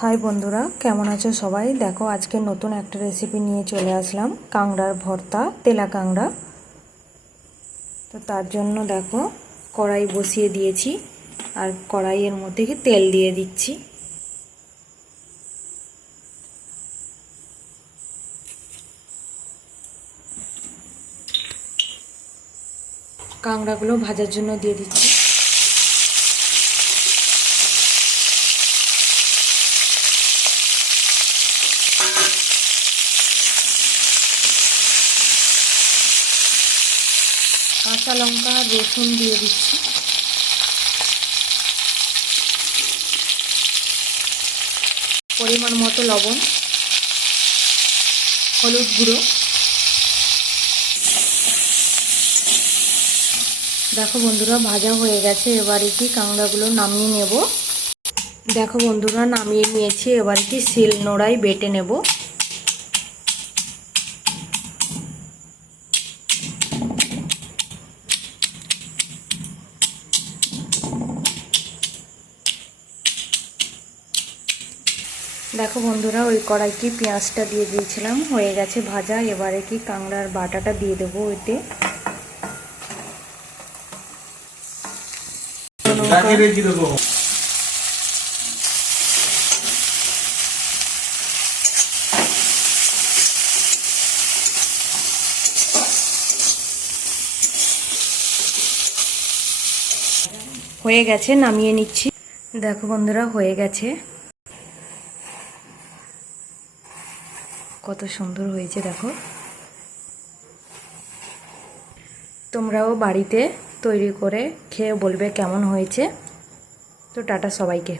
High বন্ধুরা, কেমন আছো সবাই? দেখো আজকে নতুন একটা রেসিপি নিয়ে চলে আসলাম, কাঁকড়ার ভর্তা, তেলা কাঁকড়া। তো তার জন্য দেখো কড়াই বসিয়ে দিয়েছি, আর কড়াইয়ের মধ্যে তেল দিয়ে দিচ্ছি। কাঁকড়াগুলো ভাজার জন্য দিয়ে দিচ্ছি। কাঁচা লঙ্কা আর রসুন দিয়ে দিচ্ছি। পরিমাণ মতো লবণ, হলুদ গুঁড়ো। দেখো বন্ধুরা ভাজা হয়ে গেছে, এবারে কি কাঁকড়াগুলো নামিয়ে নেব। দেখো বন্ধুরা নামিয়ে নিয়েছি, এবার কি শিল নোড়ায় বেটে নেব। দেখো বন্ধুরা ওই কড়াইতে পেঁয়াজটা দিয়ে দিয়েছিলাম, হয়ে গেছে ভাজা। এবারে কি কাঁকড়ার বাটাটা দিয়ে দেবো ওইতে। হয়ে গেছে, নামিয়ে নিচ্ছি। দেখো বন্ধুরা হয়ে গেছে, কত সুন্দর হয়েছে দেখো। তোমরাও বাড়িতে তৈরি করে খেয়ে বলবে কেমন হয়েছে। তো টাটা সবাইকে।